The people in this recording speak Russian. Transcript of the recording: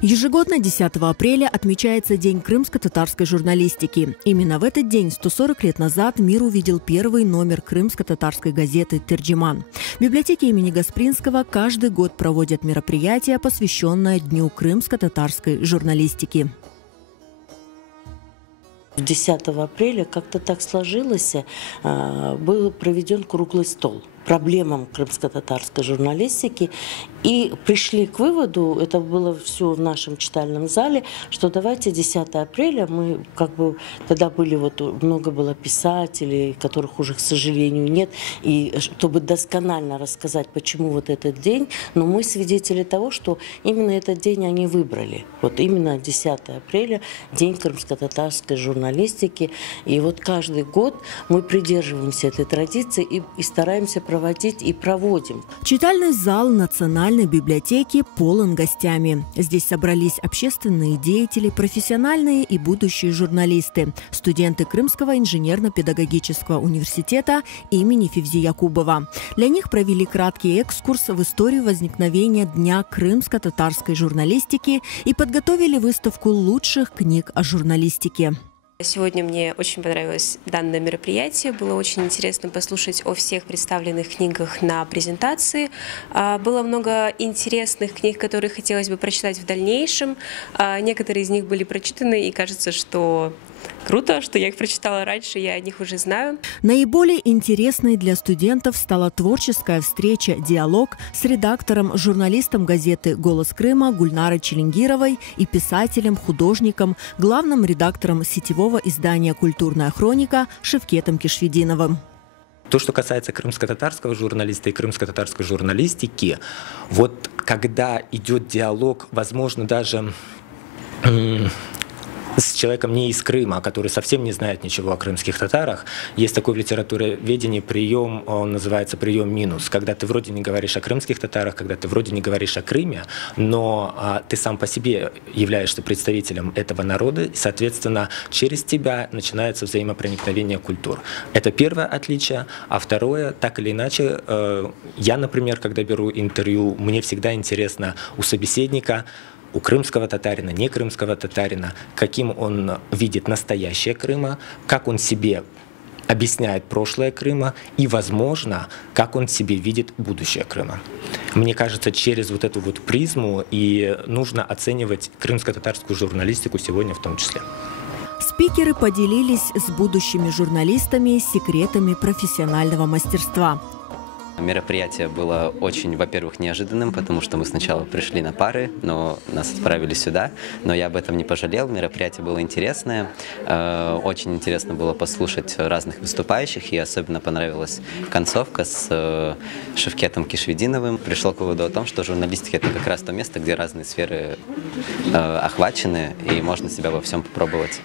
Ежегодно 10 апреля отмечается День крымско-татарской журналистики. Именно в этот день, 140 лет назад, мир увидел первый номер крымско-татарской газеты «Терджиман». В библиотеке имени Гаспринского каждый год проводят мероприятия, посвященное Дню крымско-татарской журналистики. 10 апреля как-то так сложилось, был проведен круглый стол проблемам крымско-татарской журналистики. И пришли к выводу, это было все в нашем читальном зале, что давайте 10 апреля, мы тогда были, много было писателей, которых уже, к сожалению, нет, и чтобы досконально рассказать, почему этот день, но мы свидетели того, что именно этот день они выбрали. Именно 10 апреля, День крымско-татарской журналистики. И каждый год мы придерживаемся этой традиции и стараемся проводить и проводим. Читальный зал Национальной библиотеки полон гостями. Здесь собрались общественные деятели, профессиональные и будущие журналисты, студенты Крымского инженерно-педагогического университета имени Февзи Якубова. Для них провели краткий экскурс в историю возникновения Дня крымско-татарской журналистики и подготовили выставку лучших книг о журналистике. Сегодня мне очень понравилось данное мероприятие. Было очень интересно послушать о всех представленных книгах на презентации. Было много интересных книг, которые хотелось бы прочитать в дальнейшем. Некоторые из них были прочитаны, и кажется, что круто, что я их прочитала раньше, я о них уже знаю. Наиболее интересной для студентов стала творческая встреча, диалог с редактором, журналистом газеты «Голос Крыма» Гульнарой Челенгировой и писателем, художником, главным редактором сетевого издания «Культурная хроника» Шевкетом Кишвединовым. То, что касается крымско-татарского журналиста и крымско-татарской журналистики, когда идет диалог, возможно, даже с человеком не из Крыма, который совсем не знает ничего о крымских татарах. Есть такой в литературоведении прием, он называется прием минус, когда ты вроде не говоришь о крымских татарах, когда ты вроде не говоришь о Крыме, но ты сам по себе являешься представителем этого народа, и, соответственно, через тебя начинается взаимопроникновение культур. Это первое отличие. А второе, так или иначе, я, например, когда беру интервью, мне всегда интересно у собеседника, у крымского татарина, не крымского татарина, каким он видит настоящее Крыма, как он себе объясняет прошлое Крыма и, возможно, как он себе видит будущее Крыма. Мне кажется, через эту призму и нужно оценивать крымско-татарскую журналистику сегодня в том числе. Спикеры поделились с будущими журналистами секретами профессионального мастерства. Мероприятие было очень, во-первых, неожиданным, потому что мы сначала пришли на пары, но нас отправили сюда. Но я об этом не пожалел. Мероприятие было интересное. Очень интересно было послушать разных выступающих. И особенно понравилась концовка с Шевкетом Кишвединовым. Пришел к выводу о том, что журналистика – это как раз то место, где разные сферы охвачены, и можно себя во всем попробовать.